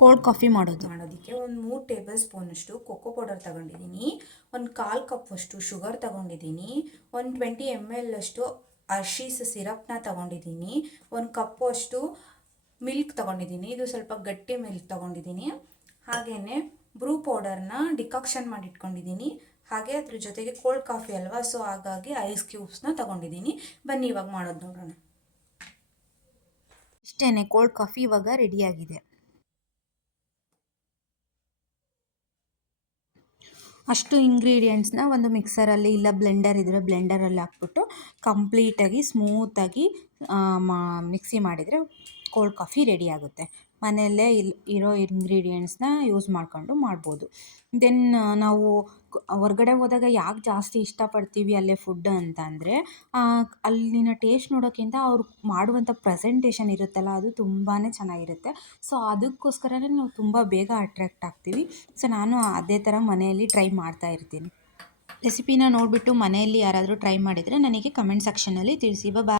Cold coffee ಮಾಡೋದಕ್ಕೆ ಒಂದು 3 table ಸ್ಪೂನಷ್ಟು ಕೊಕೊ ಪೌಡರ್ ತಗೊಂಡಿದ್ದೀನಿ, ಒಂದು 1/4 ಕಪ್ಪಷ್ಟು ಶುಗರ್ ತಗೊಂಡಿದ್ದೀನಿ, ಒಂದು 20 ml ಅಷ್ಟು ಹರ್ಷೀಸ್ ಸಿರಪ್ನ ತಗೊಂಡಿದ್ದೀನಿ, ಒಂದು ಕಪ್ಪು ಅಷ್ಟು ಮಿಲ್ಕ್ ತಗೊಂಡಿದ್ದೀನಿ. ಇದು ಸ್ವಲ್ಪ ಗಟ್ಟಿ ಮಿಲ್ಕ್ ತಗೊಂಡಿದ್ದೀನಿ. ಹಾಗೆಯೇ ಬ್ರೂ ಪೌಡರ್ನ ಡಿಕಾಕ್ಷನ್ ಮಾಡಿ ಇಟ್ಕೊಂಡಿದ್ದೀನಿ. ಹಾಗೆ ಅದ್ರ ಜೊತೆಗೆ ಕೋಲ್ಡ್ ಕಾಫಿ ಅಲ್ವಾ, ಸೊ ಹಾಗಾಗಿ ಐಸ್ ಕ್ಯೂಬ್ಸ್ನ ತಗೊಂಡಿದ್ದೀನಿ. ಬನ್ನಿ ಇವಾಗ ಮಾಡೋದು ನೋಡೋಣ. ಇಷ್ಟೇ, ಕೋಲ್ಡ್ ಕಾಫಿ ಇವಾಗ ರೆಡಿಯಾಗಿದೆ. ಅಷ್ಟು ಇಂಗ್ರೀಡಿಯೆಂಟ್ಸ್ನ ಒಂದು ಮಿಕ್ಸರಲ್ಲಿ ಇಲ್ಲ ಬ್ಲೆಂಡರ್ ಇದ್ದರೆ ಬ್ಲೆಂಡರಲ್ಲಿ ಹಾಕ್ಬಿಟ್ಟು ಕಂಪ್ಲೀಟಾಗಿ ಸ್ಮೂತಾಗಿ ಮಿಕ್ಸಿ ಮಾಡಿದರೆ ಕೋಲ್ಡ್ ಕಾಫಿ ರೆಡಿ ಆಗುತ್ತೆ. ಮನೆಯಲ್ಲೇ ಇರೋ ಇಂಗ್ರೀಡಿಯೆಂಟ್ಸ್ನ ಯೂಸ್ ಮಾಡ್ಕೊಂಡು ಮಾಡ್ಬೋದು. ದೆನ್ ನಾವು ಹೊರ್ಗಡೆ ಹೋದಾಗ ಯಾಕೆ ಜಾಸ್ತಿ ಇಷ್ಟಪಡ್ತೀವಿ ಅಲ್ಲೇ ಫುಡ್ ಅಂತ ಅಂದರೆ, ಅಲ್ಲಿನ ಟೇಸ್ಟ್ ನೋಡೋಕ್ಕಿಂತ ಅವ್ರು ಮಾಡುವಂಥ ಪ್ರೆಸೆಂಟೇಷನ್ ಇರುತ್ತಲ್ಲ, ಅದು ತುಂಬಾ ಚೆನ್ನಾಗಿರುತ್ತೆ. ಸೊ ಅದಕ್ಕೋಸ್ಕರನೇ ನಾವು ತುಂಬ ಬೇಗ ಅಟ್ರ್ಯಾಕ್ಟ್ ಆಗ್ತೀವಿ. ಸೊ ನಾನು ಅದೇ ಥರ ಮನೆಯಲ್ಲಿ ಟ್ರೈ ಮಾಡ್ತಾ ಇರ್ತೀನಿ. ರೆಸಿಪಿನ ನೋಡಿಬಿಟ್ಟು ಮನೆಯಲ್ಲಿ ಯಾರಾದರೂ ಟ್ರೈ ಮಾಡಿದರೆ ನನಗೆ ಕಮೆಂಟ್ ಸೆಕ್ಷನಲ್ಲಿ ತಿಳಿಸಿ. ಬಾಯ್.